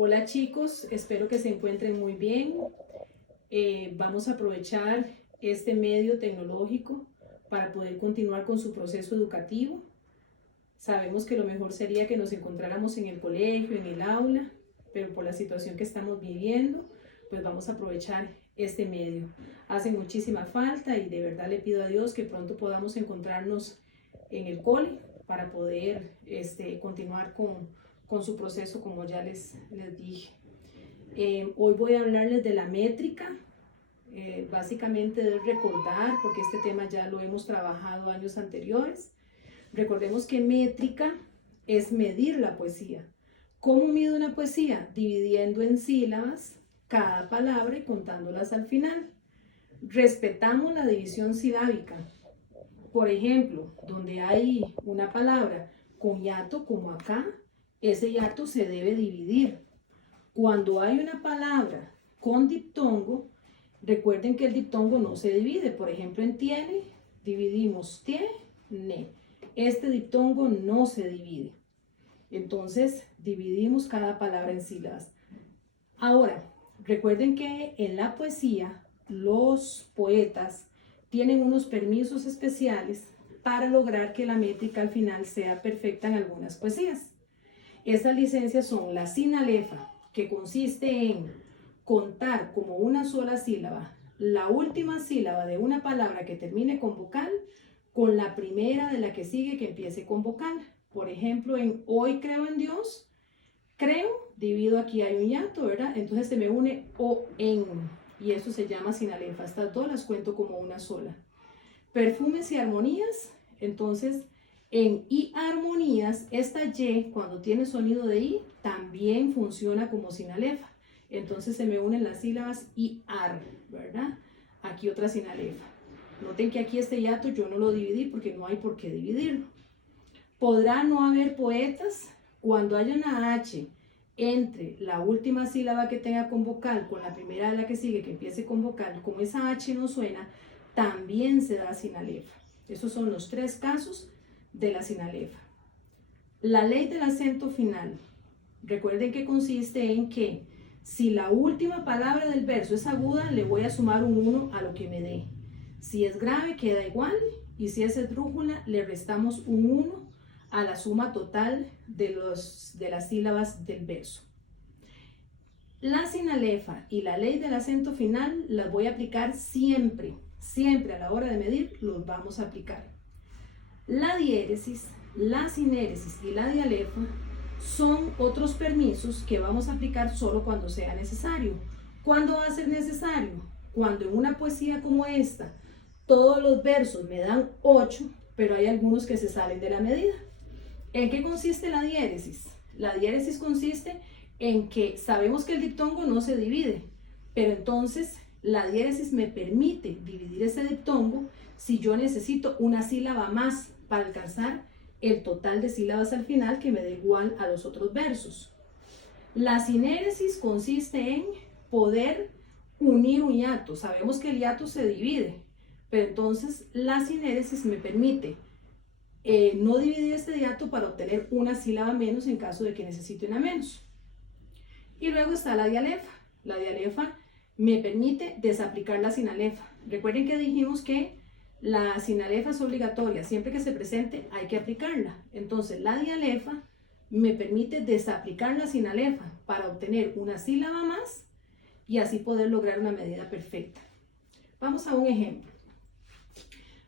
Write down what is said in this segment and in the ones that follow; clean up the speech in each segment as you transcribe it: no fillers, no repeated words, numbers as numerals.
Hola chicos, espero que se encuentren muy bien. Vamos a aprovechar este medio tecnológico para poder continuar con su proceso educativo. Sabemos que lo mejor sería que nos encontráramos en el colegio, en el aula, pero por la situación que estamos viviendo, pues vamos a aprovechar este medio. Hace muchísima falta y de verdad le pido a Dios que pronto podamos encontrarnos en el cole para poder continuar con su proceso como ya les dije. Hoy voy a hablarles de la métrica. Básicamente de recordar, porque este tema ya lo hemos trabajado años anteriores. Recordemos que métrica es medir la poesía. ¿Cómo mido una poesía? Dividiendo en sílabas cada palabra y contándolas al final. Respetamos la división silábica. Por ejemplo, donde hay una palabra con hiato, como acá, ese hiato se debe dividir. Cuando hay una palabra con diptongo, recuerden que el diptongo no se divide. Por ejemplo, en tiene, dividimos tiene. Este diptongo no se divide. Entonces, dividimos cada palabra en sílabas. Ahora, recuerden que en la poesía, los poetas tienen unos permisos especiales para lograr que la métrica al final sea perfecta en algunas poesías. Estas licencias son la sinalefa, que consiste en contar como una sola sílaba la última sílaba de una palabra que termine con vocal con la primera de la que sigue que empiece con vocal. Por ejemplo, en hoy creo en Dios, creo, divido aquí hay un hiato, ¿verdad? Entonces se me une o en, y eso se llama sinalefa. Estas dos las cuento como una sola. Perfumes y armonías, entonces en y armonías, esta y cuando tiene sonido de i también funciona como sinalefa. Entonces se me unen las sílabas y ar, ¿verdad? Aquí otra sinalefa. Noten que aquí este hiato yo no lo dividí porque no hay por qué dividirlo. Podrá no haber poetas cuando haya una H entre la última sílaba que tenga con vocal con la primera de la que sigue que empiece con vocal. Como esa H no suena, también se da sinalefa. Esos son los tres casos de la sinalefa. La ley del acento final. Recuerden que consiste en que si la última palabra del verso es aguda, le voy a sumar un 1 a lo que me dé. Si es grave, queda igual. Y si es esdrújula, le restamos un 1 a la suma total de las sílabas del verso. La sinalefa y la ley del acento final las voy a aplicar siempre. Siempre a la hora de medir los vamos a aplicar. La diéresis, la sinéresis y la dialefa son otros permisos que vamos a aplicar solo cuando sea necesario. ¿Cuándo va a ser necesario? Cuando en una poesía como esta todos los versos me dan 8, pero hay algunos que se salen de la medida. ¿En qué consiste la diéresis? La diéresis consiste en que sabemos que el diptongo no se divide, pero entonces la diéresis me permite dividir ese diptongo si yo necesito una sílaba más para alcanzar el total de sílabas al final que me da igual a los otros versos. La sinéresis consiste en poder unir un hiato. Sabemos que el hiato se divide, pero entonces la sinéresis me permite no dividir este hiato para obtener una sílaba menos en caso de que necesite una menos. Y luego está la dialefa. La dialefa me permite desaplicar la sinalefa. Recuerden que dijimos que la sinalefa es obligatoria. Siempre que se presente hay que aplicarla. Entonces la dialefa me permite desaplicar la sinalefa para obtener una sílaba más y así poder lograr una medida perfecta. Vamos a un ejemplo.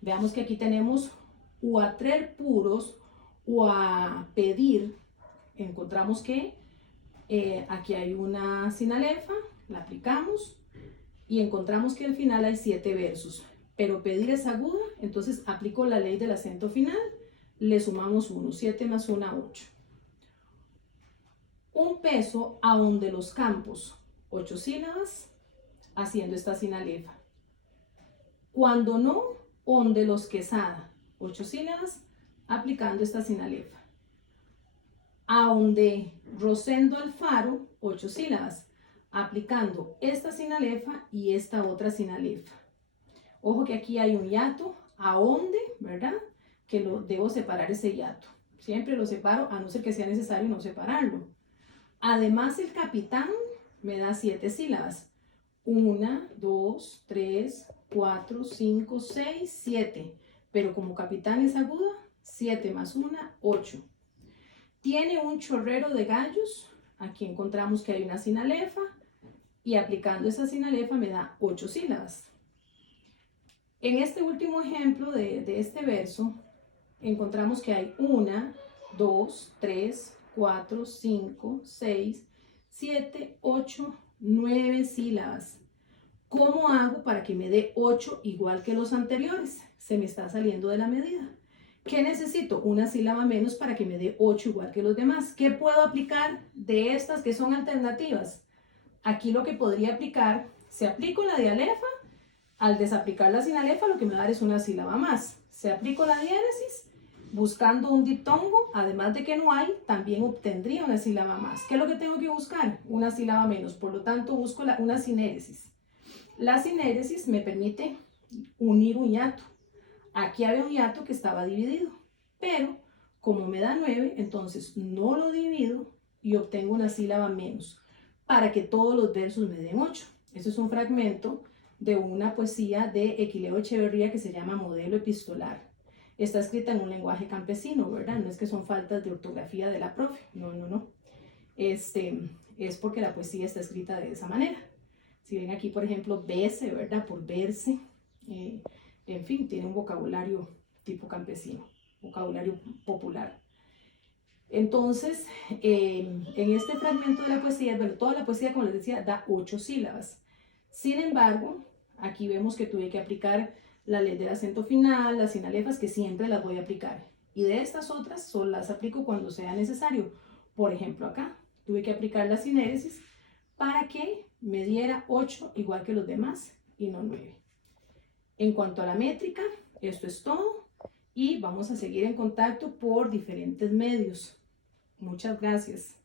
Veamos que aquí tenemos o a traer puros o a pedir. Encontramos que aquí hay una sinalefa, la aplicamos y encontramos que al final hay 7 versos. Pero pedir es aguda, entonces aplico la ley del acento final, le sumamos 1, 7 más 1, 8. Un peso aún de los campos, 8 sílabas, haciendo esta sinalefa. Cuando no, onde los quesada, 8 sílabas, aplicando esta sinalefa. Aonde Rosendo Alfaro, 8 sílabas, aplicando esta sinalefa y esta otra sinalefa. Ojo que aquí hay un hiato, aonde, ¿verdad? Que debo separar ese hiato. Siempre lo separo, a no ser que sea necesario no separarlo. Además, el capitán me da 7 sílabas. 1, 2, 3, 4, 5, 6, 7. Pero como capitán es aguda, 7 más 1, 8. Tiene un chorrero de gallos. Aquí encontramos que hay una sinalefa. Y aplicando esa sinalefa me da 8 sílabas. En este último ejemplo de este verso, encontramos que hay 1, 2, 3, 4, 5, 6, 7, 8, 9 sílabas. ¿Cómo hago para que me dé 8 igual que los anteriores? Se me está saliendo de la medida. ¿Qué necesito? Una sílaba menos para que me dé 8 igual que los demás. ¿Qué puedo aplicar de estas que son alternativas? Aquí lo que podría aplicar, si aplico la dialefa, al desaplicar la sinalefa lo que me va a dar es una sílaba más. Si aplico la diéresis, buscando un diptongo, además de que no hay, también obtendría una sílaba más. ¿Qué es lo que tengo que buscar? Una sílaba menos. Por lo tanto, busco una sinéresis. La sinéresis me permite unir un hiato. Aquí había un hiato que estaba dividido, pero como me da 9, entonces no lo divido y obtengo una sílaba menos para que todos los versos me den 8. Eso es un fragmento de una poesía de Equileo Echeverría que se llama Modelo Epistolar. Está escrita en un lenguaje campesino, ¿verdad? No es que son faltas de ortografía de la profe, no. Es porque la poesía está escrita de esa manera. Si ven aquí, por ejemplo, verse, ¿verdad? Por verse. En fin, tiene un vocabulario tipo campesino, vocabulario popular. Entonces, en este fragmento de la poesía, bueno, toda la poesía, como les decía, da 8 sílabas. Sin embargo, aquí vemos que tuve que aplicar la ley del acento final, las sinalefas, que siempre las voy a aplicar. Y de estas otras, solo las aplico cuando sea necesario. Por ejemplo, acá, tuve que aplicar la sinéresis para que me diera 8 igual que los demás y no 9. En cuanto a la métrica, esto es todo y vamos a seguir en contacto por diferentes medios. Muchas gracias.